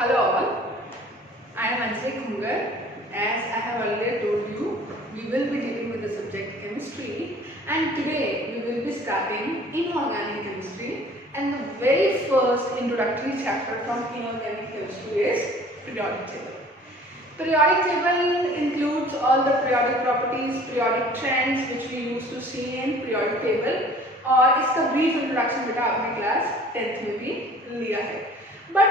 Hello all, I am Anjali Khungar. As I have already told you, we will be dealing with the subject chemistry, and today we will be starting inorganic chemistry, and the very first introductory chapter from inorganic chemistry is periodic table. Periodic table includes all the periodic properties, periodic trends which we used to see in periodic table, और इसका brief introduction बेटा आपने class 10th में भी लिया है. But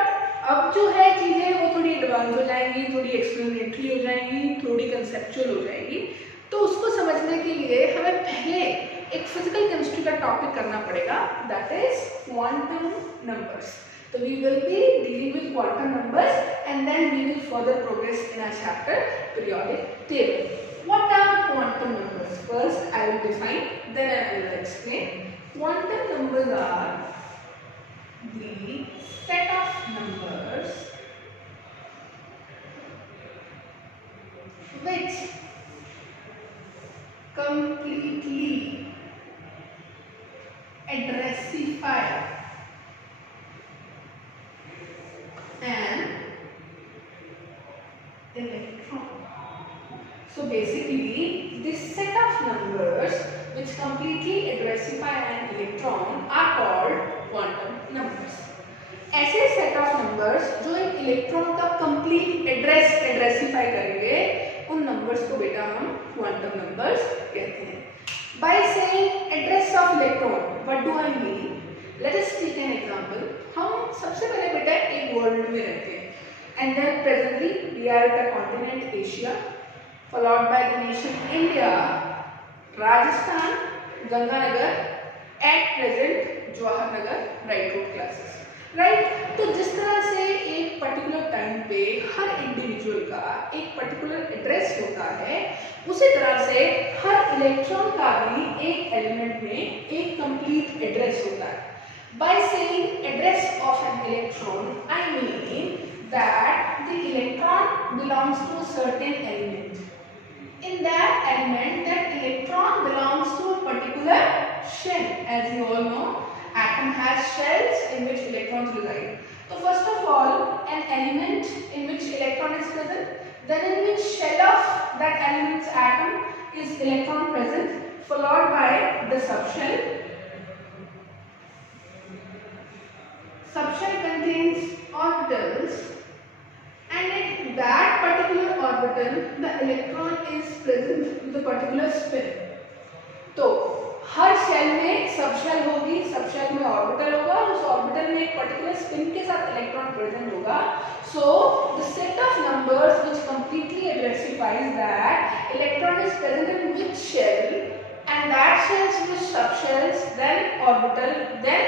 अब जो है चीजें वो थोड़ी एडवांस हो जाएंगी, थोड़ी एक्सप्लेनेटरी हो जाएंगी, थोड़ी कंसेप्चुअल हो जाएंगी. तो उसको समझने के लिए हमें पहले एक फिजिकल केमिस्ट्री का टॉपिक करना पड़ेगा, that is quantum numbers. So we will be dealing with quantum numbers and then we will further progress in our chapter periodic table. What are quantum numbers? First I will define, then I will explain. Quantum numbers are the set of numbers which completely addressify an electron. So basically this set of numbers which completely addressify an electron are called quantum numbers. ऐसे set of numbers जो एक इलेक्ट्रॉन का कंप्लीट एड्रेसिफाई करेंगे, उन नंबर्स को बेटा हम क्वांटम नंबर्स कहते हैं. By saying address of electron, what do I mean? Let us take an example. हम सबसे पहले बेटा एक वर्ल्ड में रहते हैं, and then presently we are at the continent Asia, followed by the nation India, Rajasthan, Ganganagar, at present Jawahar Nagar, right root classes. Right. तो जिस तरह से एक पर्टिकुलर टाइम पे हर इंडिविजुअल का एक पर्टिकुलर एड्रेस होता है, उसी तरह से हर इलेक्ट्रॉन का भी एक एलिमेंट में एक कंप्लीट एड्रेस होता है. By saying address of an electron, I mean that the electron belongs to a certain element. In that element, that electron belongs to a particular shell. As you all know, atom has shells in which electrons reside. So first of all, an element in which electron is present, then in which shell of that element's atom is electron present, followed by the subshell. Subshell contains orbitals, and in that particular orbital the electron is present with a particular spin. तो हर शेल में सबशेल होगी, सबशेल में ऑर्बिटल होगा, और उस ऑर्बिटल में एक particular spin के साथ इलेक्ट्रॉन प्रेजेंट होगा. So the set of numbers which completely एड्रेसिफाइज that electron is present in which shell, and that shells which subshells, then orbital, then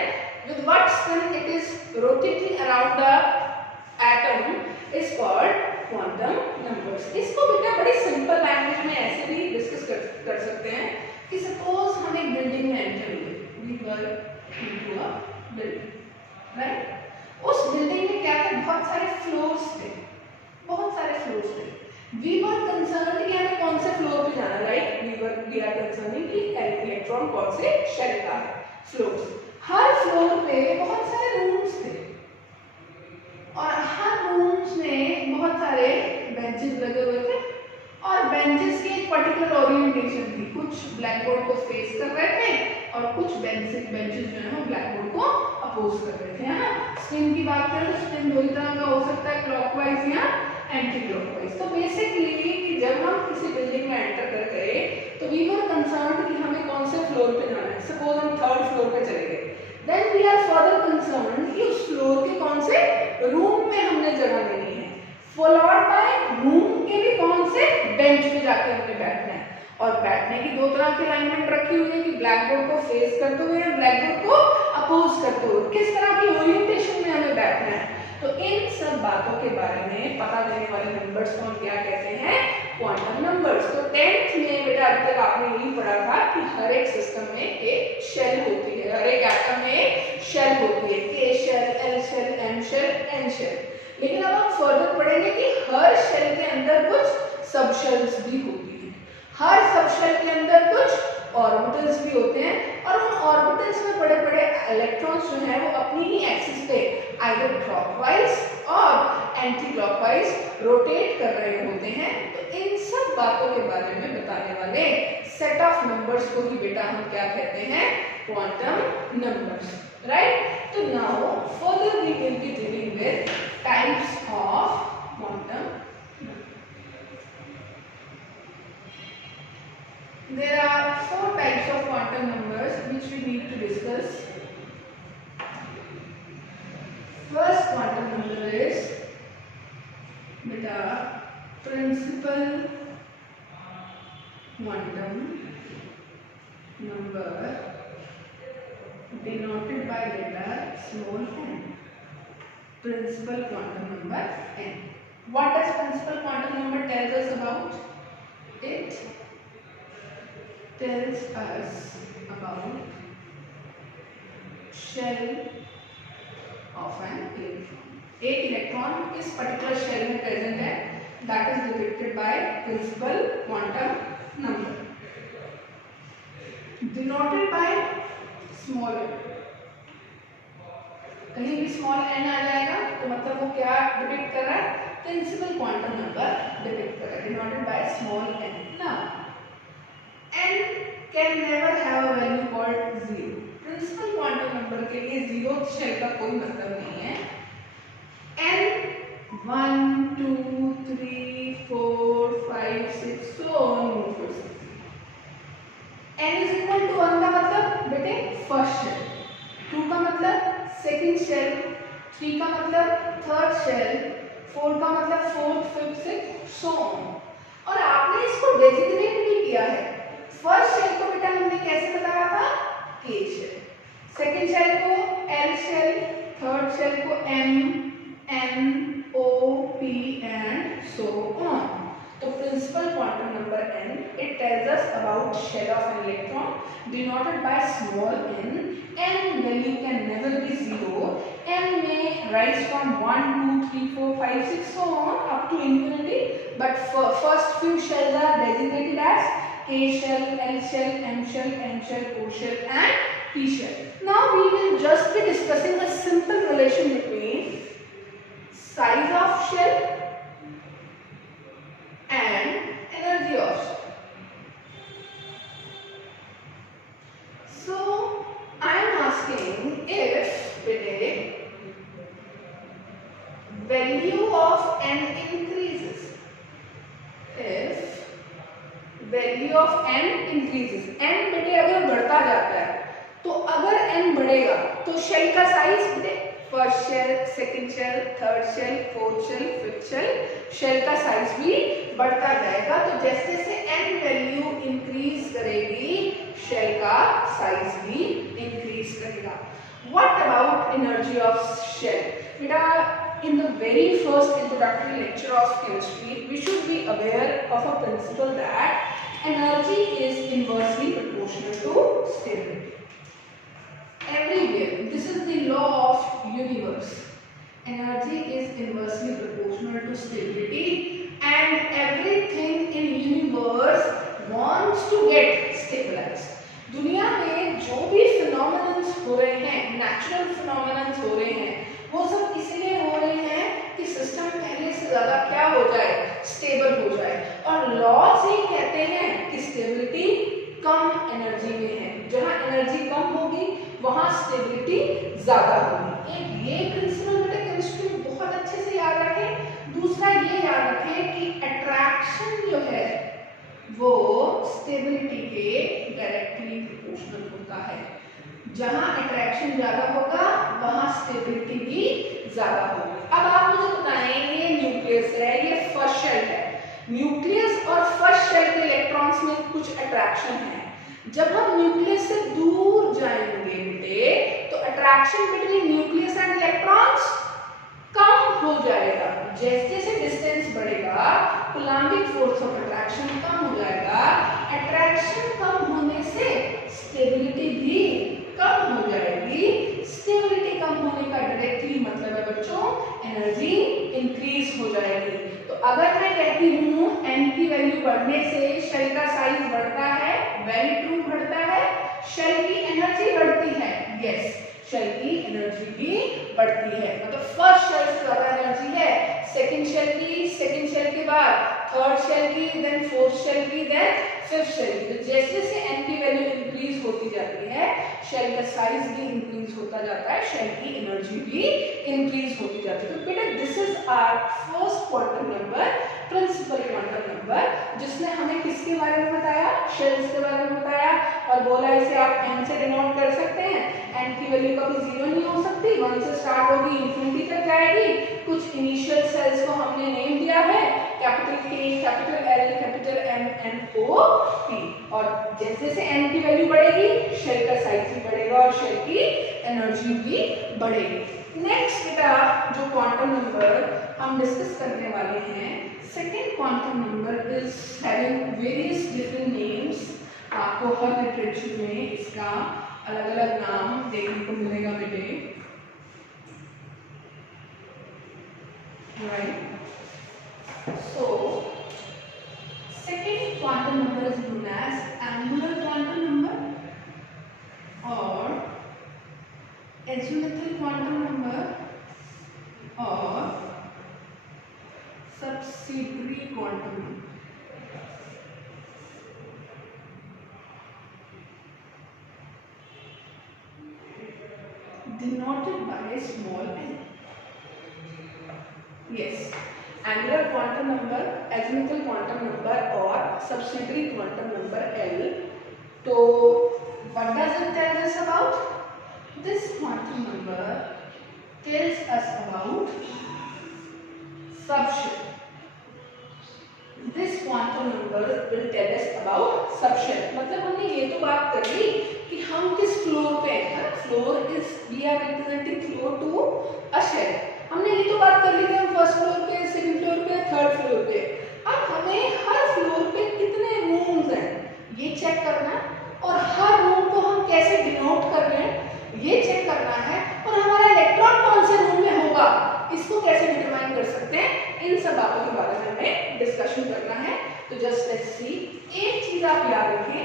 with what spin it is rotating around the atom is called quantum numbers. इसको बेटा बड़ी simple language में ऐसे भी डिस्कस कर सकते हैं कि सपोज हम एक बिल्डिंग में एंटर हुए, we were into a building, right. उस बिल्डिंग में क्या थे? बहुत सारे फ्लोर्स थे, बहुत सारे फ्लोर्स थे. वी वर कंसर्न्ड कि हमें कौन से फ्लोर पे जाना, राइट. वी आर कंसर्निंग कि इलेक्ट्रॉन कौन से शेल का है, फ्लोर्स. हर फ्लोर पे बहुत सारे रूम्स थे, और हर रूम्स में बहुत सारे बेंचेस लगे हुए थे, और बेंचेस की एक पर्टिकुलर ओरिएंटेशन थी. कुछ ब्लैक बोर्ड को फेस कर रहे थे और कुछ बेंचेस जो है वो ब्लैक बोर्ड को अपोज कर रहे थे. है ना. स्पिन की बात करें तो स्पिन दो ही तरह का हो सकता है, क्लॉकवाइज या एंटी क्लॉकवाइज. तो बेसिकली कि जब हम किसी बिल्डिंग में एंटर कर गए तो वी वर कंसर्न्ड कि हमें कौन से फ्लोर पे जाना है. सपोज हम थर्ड फ्लोर पे चले गए, then we are further concerned कि उस फ्लोर के कौन से रूम में हमने जगह लेनी है, फॉलोड बाय रूम के भी कौन से बेंच पे जाकर हमने बैठना है. और बैठने की दो तरह की अलाइनमेंट रखी हुई है कि ब्लैक बोर्ड को फेस करते हुए या ब्लैक बोर्ड को अपोज करते हुए, किस तरह की ओरिएंटेशन में हमें बैठना है. तो इन सब बातों के बारे में पता देने वाले नंबर्स को हम क्या कहते हैं? Quantum numbers. तो 10th में बेटा अभी तक आपने यही पढ़ा था कि हर एक सिस्टम में एक शेल होती है, हर एक एटम में एक शेल होती है, K shell, L shell, M shell, N shell. लेकिन अब हम फर्दर पढ़ेंगे कि हर शेल के अंदर कुछ सबशेल्स भी होती हैं, हर सबशेल के अंदर कुछ ऑर्बिटल्स भी होते हैं, और उन ऑर्बिटल्स में बड़े बड़े इलेक्ट्रॉन्स जो हैं वो अपनी ही एक्सिस पे आइदर क्लॉकवाइज और एंटी क्लॉकवाइज रोटेट कर रहे होते हैं। तो इन सब बातों के बारे में बताने वाले सेट ऑफ नंबर्स को ही बेटा हम क्या कहते हैं, क्वांटम नंबर्स, राइट। तो now further we will be dealing with types of quantum number. There are 4 types of quantum numbers which we need to discuss. First quantum number is beta principal quantum number denoted by letter small n. Principal quantum number n. What does principal quantum number tells us about? It tells us about shell of an electron. एक electron इस particular shell में present है, that is depicted by principal quantum number denoted by small n। कहीं भी small n आ जाएगा तो मतलब वो क्या डिपिक्ट कर रहा है, प्रिंसिपल क्वांटम नंबर डिपिक्ट कर रहा है, denoted by small n। Now n can never have a value called 0। Principal quantum number के लिए जीरो शेल का कोई मतलब नहीं है। n 1 2 3 4 5 6 so on हो सकती है। n is equal to 1 का मतलब बेटे फर्स्ट शेल, 2 का मतलब सेकंड शेल, 3 का मतलब थर्ड शेल, 4 का मतलब fourth fifth sixth so on. और आपने इसको डेजिग्नेट भी किया है। फर्स्ट शेल को बेटा हमने कैसे बताया था, के शेल, सेकंड शेल को एल शेल, थर्ड शेल को M N O P and so on. तो principal quantum number n, it tells us about shell of an electron denoted by small n. n value can never be 0. n may rise from 1 2 3 4 5 6 so on up to infinity, but first few shells are designated as K shell, L shell, M shell, N shell, O shell and P shell. Now we will just be discussing a simple relation between size of shell and energy of shell. So I am asking if value of n increases, if value of n increases, n बेटे अगर बढ़ता जाता है तो अगर n बढ़ेगा तो शेल का साइज बेटे first shell, second shell, third shell, fourth shell, fifth shell, shell का साइज भी बढ़ता जाएगा। तो जैसे जैसे n वैल्यू इंक्रीज करेगी शेल का साइज भी इंक्रीज करेगा। What about energy of shell बेटा, in the very first introductory lecture of chemistry we should be aware of a principle that energy is inversely proportional to stability. Everywhere, this is the law of universe, energy is inversely proportional to stability and everything in universe wants to get stabilized. दुनिया में जो भी फिनोमेनन्स हो रहे हैं, नेचुरल फिनोमेनन्स हो रहे हैं, वो सब इसलिए हो रहे हैं कि सिस्टम पहले से ज्यादा क्या हो जाए, स्टेबल हो जाए। और लॉज ही कहते हैं कि स्टेबिलिटी कम एनर्जी में है, जहां एनर्जी कम होगी वहां स्टेबिलिटी ज्यादा होगी। एक ये प्रिंसिपल बेटा केमिस्ट्री में बहुत अच्छे से याद रखें। दूसरा ये याद रखें कि अट्रैक्शन जो है वो स्टेबिलिटी के डायरेक्टली प्रोपोर्शनल होता है। जहां अट्रैक्शन ज्यादा होगा वहां स्टेबिलिटी भी ज्यादा होगी। अब आप मुझे बताएं, ये न्यूक्लियस है, ये फर्स्ट शेल है। न्यूक्लियस और फर्स्ट शेल के इलेक्ट्रॉन्स में कुछ अट्रैक्शन है। जब हम न्यूक्लियस से दूर जाएंगे बेटे तो attraction between nucleus and electrons कम हो जाएगा। जैसे जैसे डिस्टेंस बढ़ेगा कूलम्बिक फोर्स ऑफ अट्रैक्शन कम हो जाएगा। अट्रैक्शन कम होने से स्टेबिलिटी भी कम हो जाएगी। स्टेबिलिटी कम होने का डायरेक्टली मतलब है बच्चों एनर्जी इंक्रीज हो जाएगी। तो अगर मैं कहती हूँ n की वैल्यू बढ़ने से शेल का साइज बढ़ता है, वेरी ट्रू बढ़ता है, शेल की एनर्जी बढ़ती है, यस शेल की एनर्जी भी बढ़ती है। मतलब फर्स्ट शेल से ज्यादा एनर्जी है, थर्ड शेल की, देन फोर्थ शेल की, देन फिफ्थ शेल की। तो जैसे जैसे n की वैल्यू इंक्रीज होती जाती है, शेल का साइज भी इंक्रीज होता जाता है, शेल की एनर्जी भी इंक्रीज होती जाती है। तो बेटा this is our first quantum number, principal quantum number, जिसने हमें किसके बारे में बताया, शेल्स के बारे में बताया, और बोला इसे आप n से डिनोट कर सकते हैं। n की वैल्यू कभी जीरो नहीं हो सकती, 1 से स्टार्ट होगी, इंफिनिटी तक जाएगी। कुछ इनिशियल सेल्स को हमने नेम दिया है, capital K, capital L, capital M, N, O, P, और जैसे जैसे n की वैल्यू बढ़ेगी, शेल का साइज भी बढ़ेगा और शेल की एनर्जी भी बढ़ेगी। नेक्स्ट बेटा जो क्वांटम नंबर हम डिस्कस करने वाले हैं, second quantum number is having various different names. आपको हर लिटरेचर में इसका अलग अलग नाम देखने को मिलेगा बेटे, right. So, second quantum number is known as angular quantum number or azimuthal quantum number or subsidiary quantum number. Denoted by small n. Yes. Angular quantum number, azimuthal quantum number or subsidiary quantum number L. So what does it tell us about? This quantum number tells us about subshell. This quantum number will tell us about subshell. मतलब हमने ये तो बात कर ली कि हम किस फ्लोर पे हैं। Floor is we are representing floor to a shell. हमने ये तो बात कर ली कि हम फर्स्ट फ्लोर पे, सेकंड फ्लोर पे, थर्ड फ्लोर पे। अब हमें हर फ्लोर पे कितने रूम्स हैं ये चेक करना, और हर रूम को हम कैसे डिनोट कर रहे हैं ये चेक करना है, और हमारा इलेक्ट्रॉन कौन से रूम में होगा इसको कैसे डिटरमाइन कर सकते हैं, इन सब बातों के बारे में हमें डिस्कशन करना है। तो जस्ट लेट्स सी, एक चीज आप याद रखें,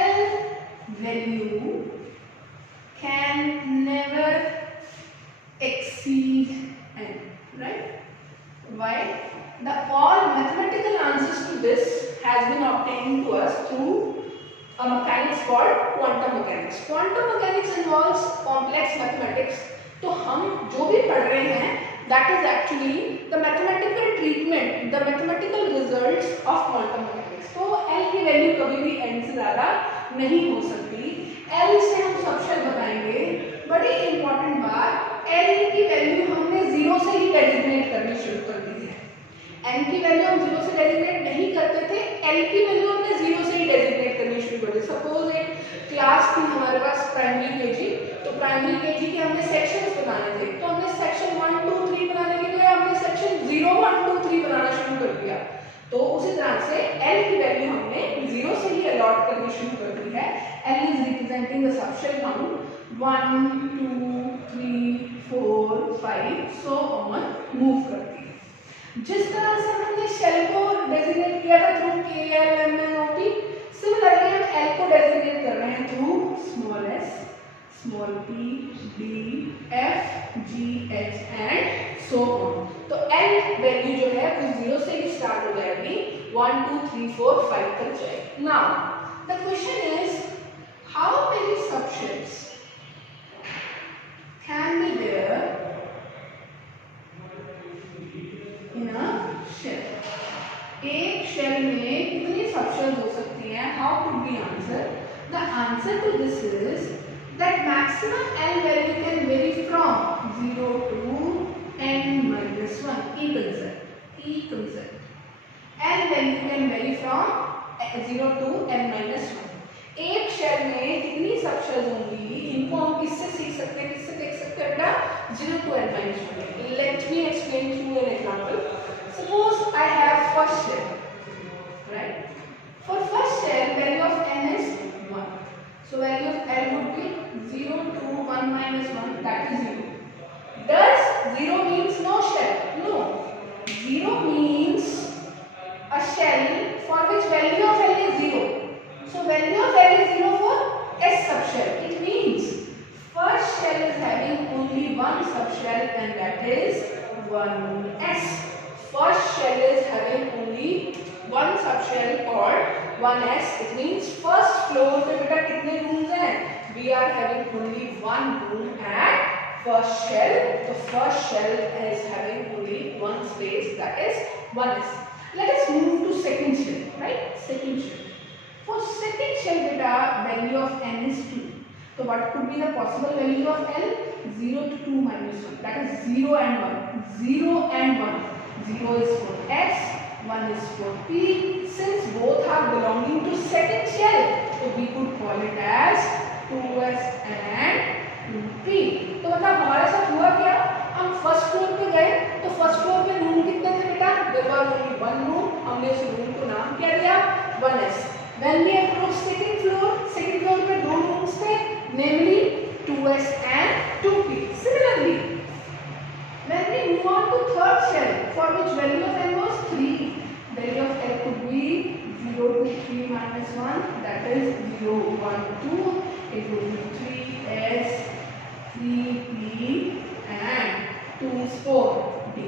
L value can never exceed n, right? Why? The all mathematical answers to this has been obtained to us through a mechanics called quantum mechanics. Quantum mechanics involves complex mathematics. तो हम जो भी पढ़ रहे हैं that is actually the mathematical treatment, the mathematical results of quantum mechanics. तो L की वैल्यू कभी भी n से ज़्यादा नहीं हो सकती। L से हम सबशेल बताएंगे। बड़ी इंपॉर्टेंट बात, L की वैल्यू हमने जीरो से ही डेजिग्नेट करनी शुरू कर दी है। N की वैल्यू हम जीरो से डेजिग्नेट नहीं करते थे, L की वैल्यू हमने जीरो से ही डेजिग्नेट करनी शुरू कर दी। सपोज एक क्लास थी हमारे पास प्राइमरी केजी, तो प्राइमरी केजी के हमने सेक्शंस बनाने थे, तो हमने सेक्शन 1 2 3 बनाने के लिए हमने सेक्शन 0 1 2 3 बनाना शुरू कर दिया। तो उसी तरह से L की वैल्यू हमने जीरो से ही अलॉट करनी शुरू कर दी है। L is representing the subshell count 1 2 3 4 5 so on move करती है। जिस तरह से हमने शेल को डेजिग्नेट किया था through K L M N O P, similarly हम L को डेजिग्नेट कर रहे हैं through small s, small p, d, f, g, h and so on. तो L वैल्यू जो है वो जीरो से ही स्टार्ट हो जाएगी, 1 2 3 4 5 तक जाएगी। Now the question is how many subshells can be there in a shell. एक शेल में कितनी सबशेल्स हो सकती हैं? How could we answer? The answer to this is that maximum L value can vary from 0 to n minus 1. E concept. L value can vary from 0 to n minus 1. एक shell में कितनी सबशेल्स होंगी, इनको हम किससे सीख सकते हैं, किससे देख सकते हैं बेटा? 0 to n minus 1. Let me explain through an example. Suppose I have first shell, right? For first shell, value of n is 1. So value of L would be 0 to 1 minus 1, that is 0. Does 0 means no shell? No. 0 means a shell for which value of L is 0. So value of L is 0 for S subshell. It means first shell is having only one subshell and that is 1s. First shell is having only one subshell called 1s. It means first floor पे बेटा कितने rooms हैं? We are having only one room at first shell. The first shell is having only one space, that is 1s. Let us move to second shell, right? Second shell. For second shell beta, value of n is 2. So what could be the possible value of L? 0 to 2 minus 1. That is 0 and 1. 0 and 1. 0 is for S, 1 is for P. Since both are belonging to second shell, so we could call it as 2S and 2P. तो मतलब हमारे साथ हुआ क्या? हम first floor पे गए तो फर्स्ट फ्लोर पे रूम कितने थे बेटा? There were only one room. हमने उस रूम को नाम क्या दिया? 1S. When we approach second floor पे दो rooms थे, namely 2S and 2P. Similarly, when we move on to third shell, for which value of n was 3, value of L could be 0 to 3 minus 1, that is 0, 1, 2. It would be 3S, 3P and 2 is 4D.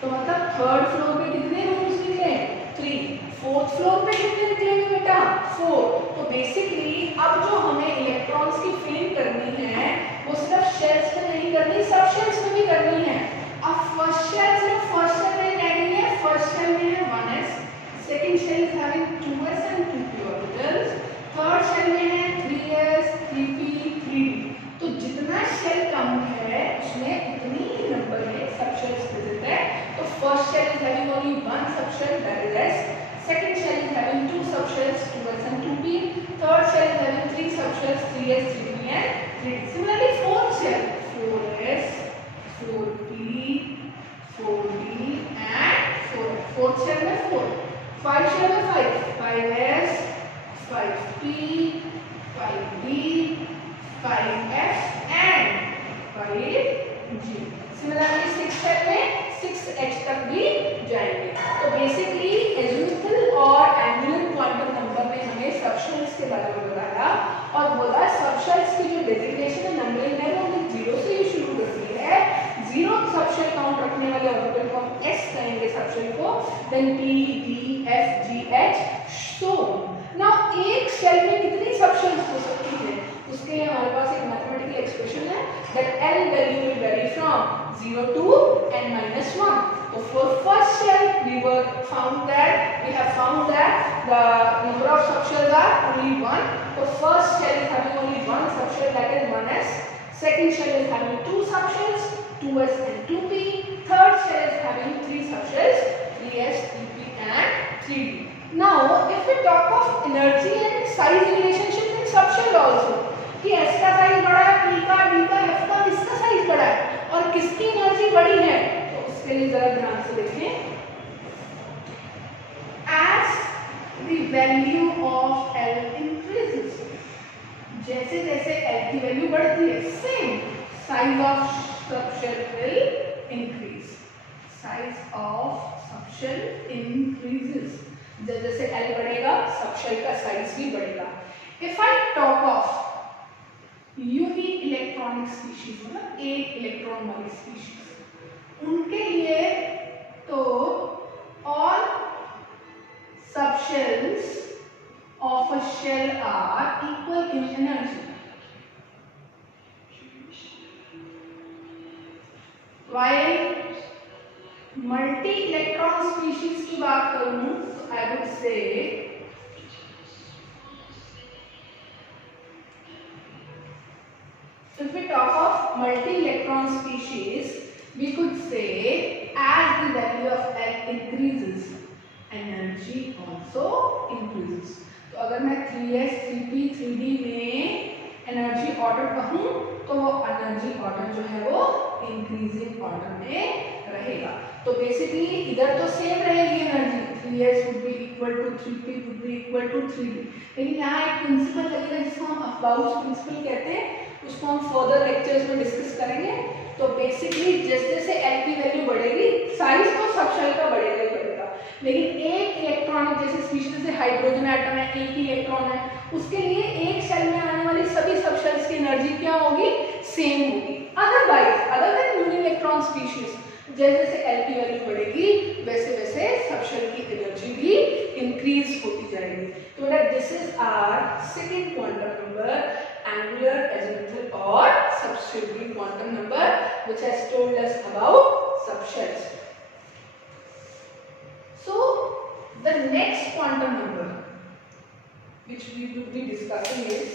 तो मतलब third floor पे कितने रूम्स निकले? 3. Fourth floor पे कितने निकलेंगे बेटा? 4. तो बेसिकली अब जो हमें इलेक्ट्रॉन्स की फिलिंग करनी है वो सिर्फ शेल्स में नहीं करनी, सब शेल्स में भी करनी है. अब फर्स्ट शेल में क्या है? फर्स्ट शेल में है 1s, second shell is having 2s and 2p orbitals, third shell में है 3s, 3p, 3d. तो जितना शेल कम है उसमें इतनी ही नंबर में सब शेल्स प्रेजेंट है. तो first shell is having only one subshell, that is s. Second shell is having two subshells, 2s and 2p. Third shell is having three subshells, 3s, 3p and 3d. Similarly, fourth shell, 4s, 4p, 4d and 4. Fourth shell में 4. Five shell में 5. 5s, 5p, 5d, 5f and 5g. Similarly, sixth shell में 6h तक भी जाएंगे. तो basically azimuthal और angular quantum number ने हमें सबशेल्स के बारे में बताया और बोला सबशेल्स की जो डेजिग्नेशन है नंबरिंग है वो 0 से ही शुरू करती है. 0 सबशेल काउंट रखने वाले ऑर्बिटल को हम s कहेंगे सबशेल को, then p, d, f, g, h, so now एक शेल में कितनी सबशेल्स हो सकती है? उसके लिए हमारे पास एक मैथमेटिकल एक्सप्रेशन है that L value will vary from 0 to n minus 1. So for first shell we have found that the number of subshells are only 1. So first shell is having only one subshell, that is 1s. Second shell is having two subshells, 2s and 2p. Third shell is having three subshells, 3s, 3p and 3d. Now if we talk of energy and size relationship in subshell also, कि s का साइज बड़ा है, p का, d का, f का, किसका साइज बड़ा है और किसकी एनर्जी बड़ी है? तो उसके लिए जरा ध्यान से देखें. As the value of L increases, जैसे जैसे L की वैल्यू बढ़ती है, same size of subshell will increase. Size of subshell increases. जैसे जैसे L बढ़ेगा सबशेल का साइज भी बढ़ेगा. If I talk of uni electronic species, मतलब एक इलेक्ट्रॉन वाली स्पीशीज, उनके लिए तो all subshells of a shell are equal in energy. While multi electron species की बात करूं तो I would say if we talk of multi-electron species, we could say as the value of L increases, energy also increases. तो अगर मैं 3s, 3p, 3d में energy order कहूँ तो वो एनर्जी ऑर्डर जो है वो इंक्रीजिंग ऑर्डर में रहेगा. तो बेसिकली इधर तो सेम रहेगी energy, 3s would be equal to 3p would be equal to 3d. लेकिन यहाँ एक प्रिंसिपल लगेगा जिसको हम अबाउट प्रिंसिपल कहते हैं, उसको हम फर्दर लेक्चर्स में डिस्कस करेंगे. तो बेसिकली जैसे जैसे L की वैल्यू बढ़ेगी साइज तो सबशेल का बढ़ेगा ही बढ़ेगा, लेकिन एक इलेक्ट्रॉनिक जैसे स्पीशीज जैसे हाइड्रोजन एटम है, एक ही इलेक्ट्रॉन है, उसके लिए एक सेल में आने वाली सभी सबशेल्स की एनर्जी क्या होगी? सेम होगी. Otherwise other than uni electron species जैसे जैसे L की वैल्यू बढ़ेगी वैसे वैसे second quantum number, angular, azimuthal or subshell quantum number, which has told us about subshells. So the next quantum number which we will be discussing is,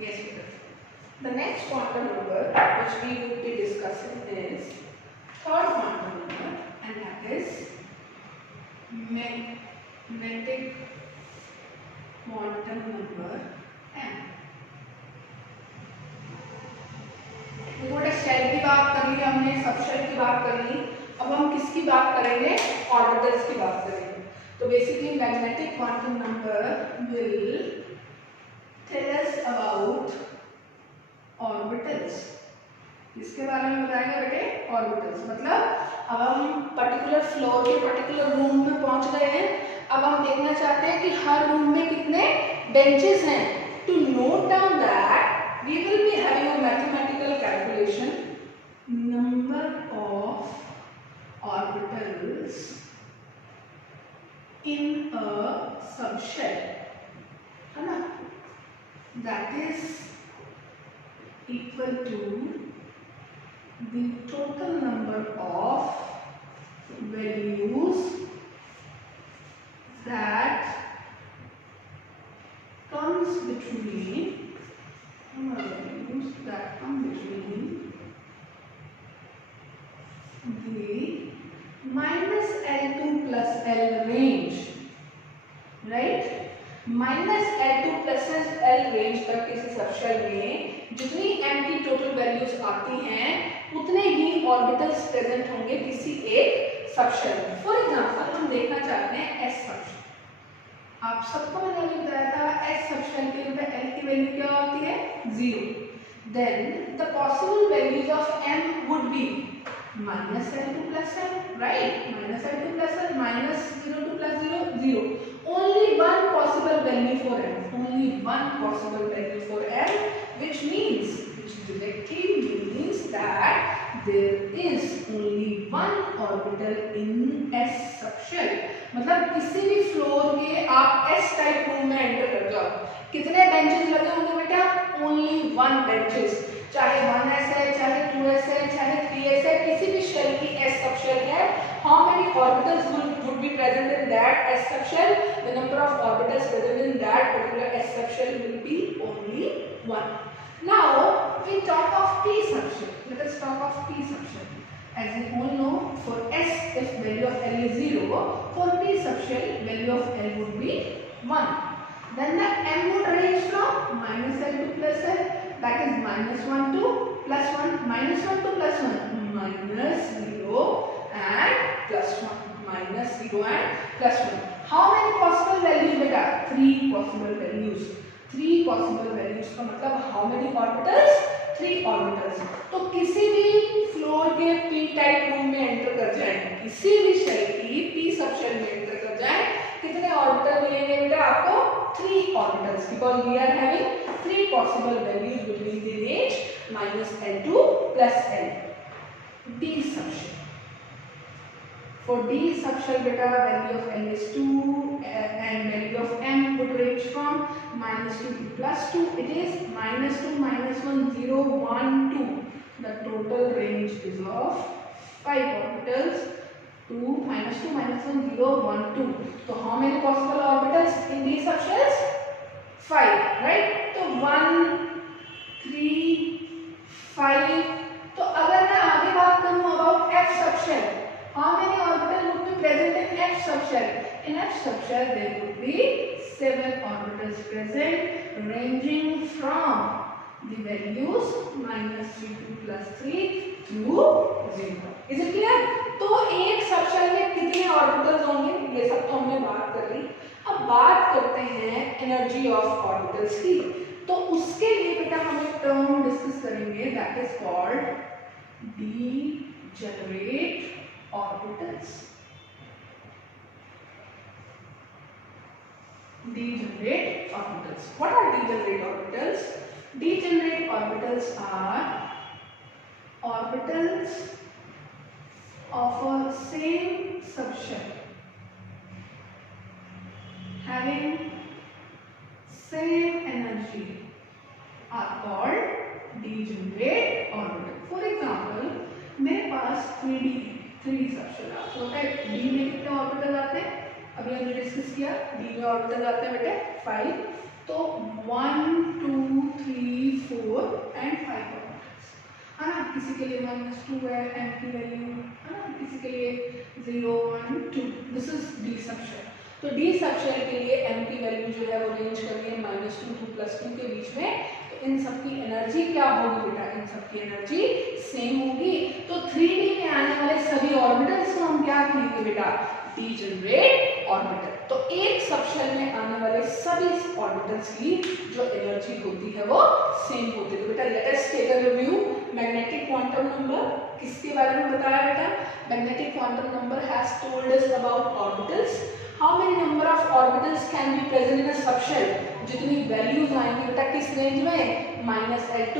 yes, the next quantum number which we will be discussing is third quantum number, and that is magnetic quantum number m. देखो शेल की बात कर ली हमने, सबशेल की बात कर ली, अब हम किसकी बात करेंगे? ऑर्बिटल्स की बात करेंगे. तो basically magnetic quantum number will tell us about orbitals. इसके बारे में बताएगा बेटे ऑर्बिटल्स. मतलब अब हम पर्टिकुलर फ्लोर के पर्टिकुलर रूम में पहुंच गए हैं. अब हम देखना चाहते हैं कि हर रूम में कितने बेंचेस हैं. To note down that we will be having a mathematical calculation, number of orbitals in a subshell, है ना? That is equal to the total number of values that comes between the minus L2 plus L range, right? Minus L2 plus L range तक किसी सबशेल में जितनी m की total values आती हैं उतने ही ऑर्बिटल्स प्रेजेंट होंगे किसी एक सबशेल में. फॉर एग्जांपल हम देखना चाहते हैं S सबशेल. आप सबको मैंने बताया था S सबशेल के लिए L की वैल्यू क्या होती है? 0. Then the possible values of m would be minus L2 plus L, right? Minus L2 plus L, minus 0 to plus 0, 0. Only one possible value for m. Only one possible value for m, which directly means that there is only one orbital in S subshell. मतलब किसी भी फ्लोर के आप S type room में एंटर कर जाओ, कितने बेंचेस लगे होंगे बेटा? Only one benches. चाहे 1s है, चाहे 2s है, चाहे 3s है, किसी भी शेल की S subshell है. How many orbitals would be present in that S subshell? The number of orbitals present in that particular S subshell will be only one. Now we talk of P subshell. Let us talk of P subshell. As we all know, for S, if value of L is 0, for P subshell, value of L would be 1. Then the M would range from minus L to plus L, that is minus 1 to plus 1, minus 1 to plus 1, minus 0 and plus 1, minus 0 and plus 1. How many possible values beta? 3 possible values. 3 possible values का मतलब how many orbitals? 3 orbitals. तो किसी भी फ्लोर के p type room में एंटर कर जाएं, किसी भी शेल की p सबशेल में एंटर कर जाएं, कितने ऑर्बिटल मिलेंगे बेटा आपको? 3 orbitals, because we are having 3 possible values between the range minus L2 plus L. D subshell. For D subshell beta, value of L is 2 and value of M would range from minus 2 to plus 2. It is minus 2, minus 1, 0, 1, 2. The total range is of 5 orbitals. 2, minus 2, minus 1, 0, 1, 2. So how many possible orbitals in D subshells? 5, right? So 1, 3, 5. तो अगर मैं आगे बात करूँ about F subshell, how many orbitals would be present in F subshell? In F subshell there would be 7 orbitals present, ranging from the values minus 3 to plus 3 to 0. Is it clear? तो एक सबशेल में कितने ऑर्बिटल्स होंगे, ये सब तो हमने बात कर ली. अब बात करते हैं एनर्जी ऑफ ऑर्बिटल्स की. तो उसके लिए बेटा हम एक टर्म डिस्कस करेंगे, that is called degenerate orbitals. degenerate orbitals. What are degenerate orbitals? Degenerate orbitals are orbitals of a same subshell having same energy are called degenerate orbital. For example, मेरे पास 3D subshell है, तो D में कितने ऑर्बिटल आते हैं? अभी हमने डिस्कस किया, D में ऑर्बिटल आते हैं बेटे 5, तो 1 2 3 4 एंड 5 ऑर्बिटल्स है ना. किसी के लिए -2 है m की वैल्यू है ना, किसी के लिए 0 1 2. This is D subshell. तो D सबशेल के लिए m की वैल्यू जो है वो रेंज करनी है -2 to +2 के बीच में. तो इन सब की एनर्जी क्या होगी बेटा? इन सब की एनर्जी सेम होगी. तो 3D में आने वाले सभी ऑर्बिटल्स को हम क्या कहेंगे बेटा? Degenerate orbital. तो एक सबशेल में आने वाले सभी ऑर्बिटल्स की जो एनर्जी होती है वो सेम होती है. तो बेटा let us take a review. Magnetic quantum number किसके बारे में बताया बेटा? Magnetic quantum number has told us about orbitals. How many number of orbitals can be present in a subshell? जितनी वैल्यूज आएंगी बेटा किस रेंज में? -L2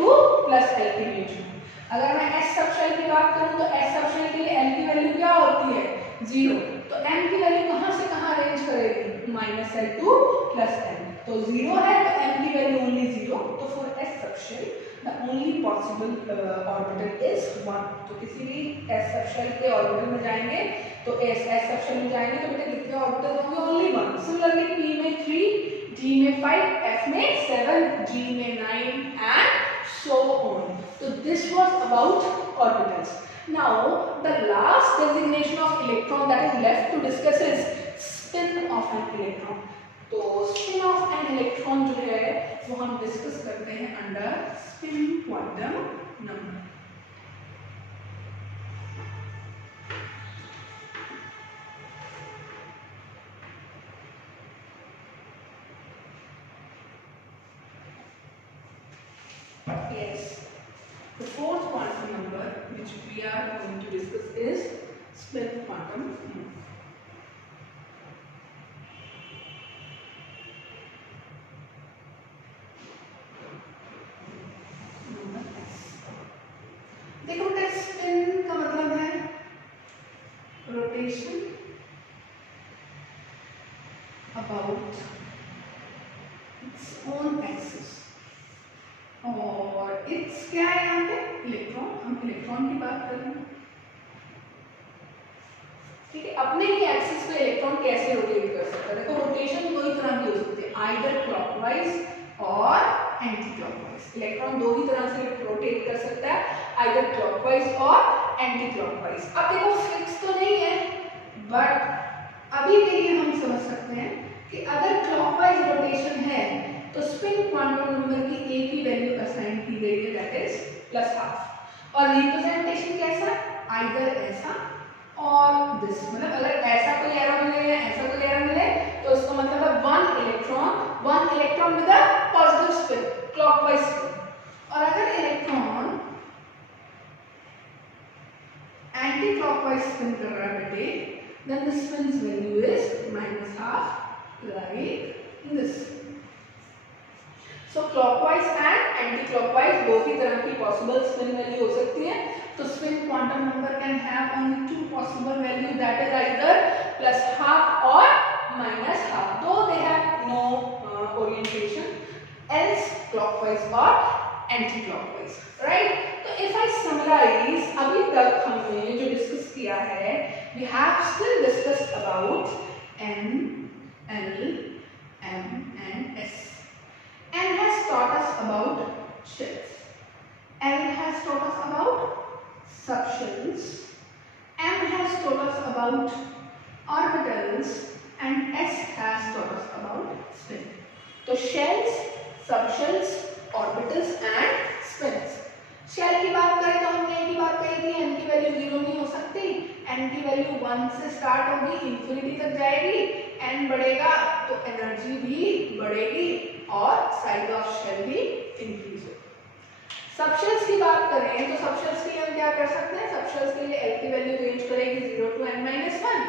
+ L की रेंज में. अगर मैं S सबशेल की बात करूं तो S सबशेल के लिए L की वैल्यू क्या होती है? 0. तो M की वैल्यू कहां से कहां रेंज करेगी? -L2 + L. तो 0 है तो M की वैल्यू ओनली 0. तो for S subshell the only possible orbital is 1. तो किसी भी S सबशेल के ऑर्बिटल में जाएंगे तो S सबशेल में जाएंगे तो बेटा कितने ऑर्बिटल होंगे? ओनली 1. सिमिलरली P में 3, D में 5, F में 7, G में 9 and so on. So this was about orbitals. Now the last designation of electron that is left to discuss is spin of an electron. तो spin of an electron जो है वो हम डिस्कस करते हैं under spin quantum number. Yes, the fourth quantum number which we are going to discuss is spin quantum number. देखो बेटा स्पिन का मतलब है rotation about its own axis. और इट्स क्या है यहाँ पे? इलेक्ट्रॉन. हम इलेक्ट्रॉन की बात कर रहे हैं. ठीक है, अपने ही एक्सिस पे इलेक्ट्रॉन कैसे रोटेट कर सकता है? देखो रोटेशन दो ही तरह की हो सकती है, आइदर क्लॉकवाइज और एंटी क्लॉकवाइज. इलेक्ट्रॉन दो ही तरह से रोटेट कर सकता है, आइदर क्लॉकवाइज और एंटी क्लॉकवाइज. अब देखो फिक्स तो नहीं है, बट अभी के लिए हम समझ सकते हैं कि अगर क्लॉकवाइज रोटेशन है तो स्पिन क्वांटम नंबर की एक ही वैल्यू असाइन की गई है, दैट इज +12. और रिप्रेजेंटेशन कैसा? आइदर ऐसा और दिस. मतलब अगर ऐसा कोई एरो मिले या ऐसा कोई एरो मिले तो इसका मतलब है one electron with a positive spin, clockwise spin. और अगर इलेक्ट्रॉन एंटी क्लॉकवाइज स्पिन कर रहा है बेटे, then the spins value is -12 like this. So clockwise and anti-clockwise both ही तरह की possible spin value हो सकती है. तो spin quantum number can have only two possible value, that is either +12 or -12. Though they have no orientation, else clockwise or anti-clockwise, right? तो if I summarize, अभी तक हमने जो डिस्कस किया है, we have still discussed about N, L, M and S. N has taught us about shells. L has taught us about subshells. M has taught us about orbitals and S has taught us about spin. तो shells, subshells, orbitals and spins. Shell की बात करें तो हमने एक ही बात कही थी, n की वैल्यू 0 नहीं हो सकती. n की वैल्यू 1 से स्टार्ट होगी, इंफिनिटी तक जाएगी. n बढ़ेगा तो एनर्जी भी बढ़ेगी और साइज ऑफ शेल भी इंक्रीज होगी. सबशेल्स की बात करें तो सबशेल्स के लिए हम क्या कर सकते हैं? सबशेल्स के लिए l की वैल्यू रेंज करेगी 0 to n-1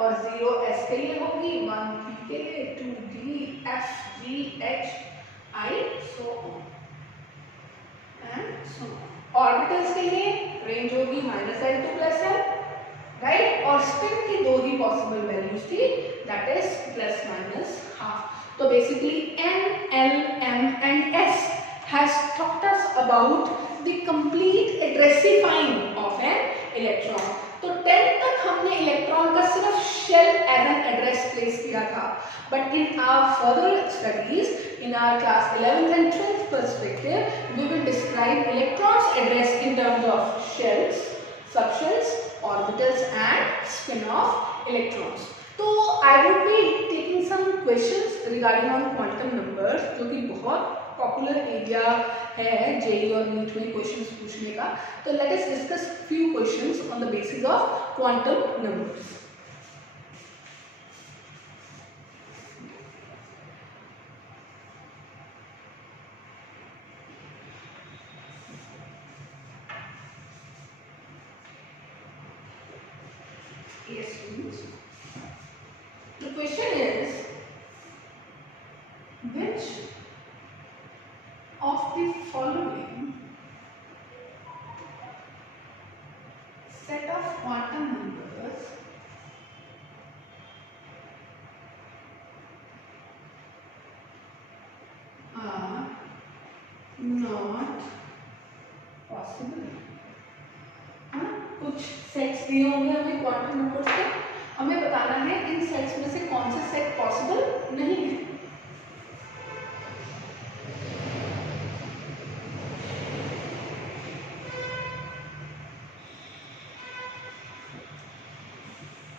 और 0 s के लिए होगी 1 3 K to D, F, G, H, I, so on and so on. Orbitals के लिए रेंज होगी -L to +L, राइट, और स्पिन की दो ही पॉसिबल वैल्यूज थी, दैट इज ±12. तो basically N, L, M and S has taught us about the complete addressifying of an electron. तो 10 तक हमने इलेक्ट्रॉन का सिर्फ shell as an address place किया था, but in our further studies in our class 11th and 12th perspective, we will describe electrons address in terms of shells, subshells, orbitals and spin-off electrons. तो I would be taking some questions regarding on quantum numbers, जो कि बहुत popular area है जेई और नीट में क्वेश्चंस पूछने का. तो let us discuss few questions on the basis of quantum numbers. Yes, students. The question is, which of the following set of quantum numbers are not possible? कुछ सेट्स दिए होंगे हमें क्वांटम नंबर्स के, हमें बताना है इन सेट्स में से कौन से सेट पॉसिबल नहीं है.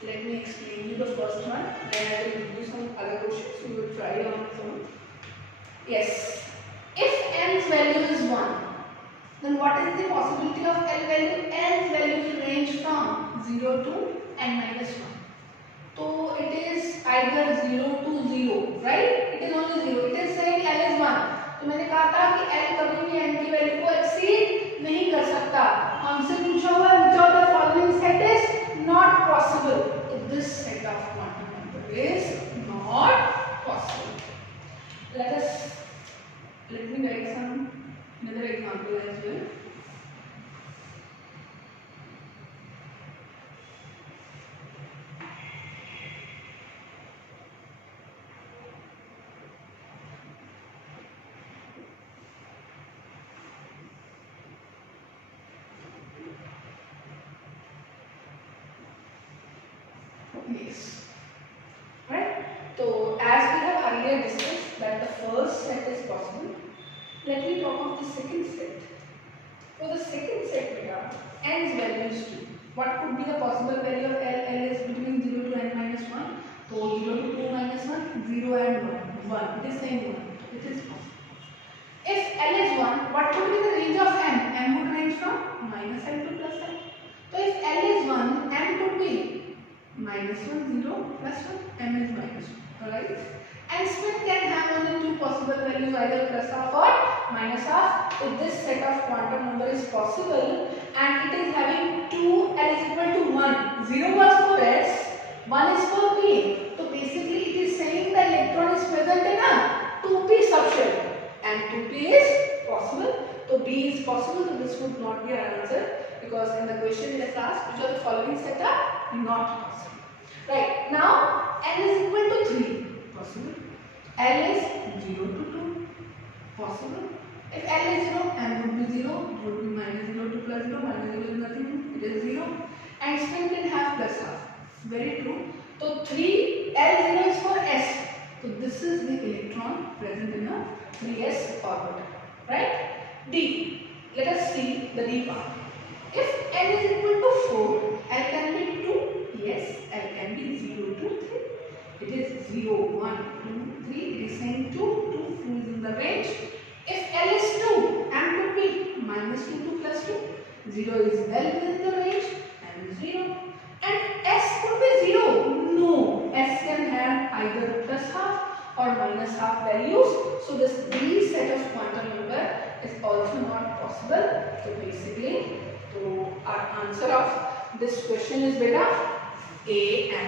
Let me explain you the first one, then I will give you some other questions, so you will try it on your own. Yes, if n's value is 1, then what is the possibility of L value? L's value will range from 0 to n-1. So it is either 0 to 0, right? It is only 0. It is saying L is 1. तो मैंने कहा था कि L कभी भी n की वैल्यू को एक्सीड नहीं कर सकता. हमसे पूछा हुआ है which of the following set is not possible. So this set of quantum number is not possible. Let me write some another example as well. Yes. Right? So as we have earlier discussed that the first set is possible, let me talk of the second set. For the second set, beta, n's value is 2. What could be the possible value of L? L is between 0 to n-1. So 0 to 2 minus 1, 0 and 1. 1. It is saying 1. It is possible. If L is 1, what would be the range of m? M would range from -L to +L. So if L is 1, m could be -1, 0, +1, m is -1. Alright? And spin can have only two possible values, either +half or -half. If this set of quantum number is possible and it is having 2 L is equal to 1, 0 was for S, 1 is for P. So basically it is saying the electron is present in a 2p subshell and 2p is possible. So B is possible, so this would not be our answer, because in the question it is asked which of the following set are not possible. Right, now n is equal to 3, possible. L is 0 to 2, possible. If L is 0, m would be 0, would be -0 to +0, -0 is nothing, it is 0. And spin can have +half, very true. So 3, L0 is for S. So this is the electron present in a 3s orbital, right? D, let us see the D part. If n is equal to 4, L can be 2, yes, L can be 0 to 3. It is 0, 1, 2, 3, it is saying 2, 2 is in the range. If L is 2, m could be -2 to +2, 0 is well within the range, m is 0. And S could be 0, no, S can have either +half or -half values. So this D set of quantum number is also not possible. So basically, so our answer of this question is beta A and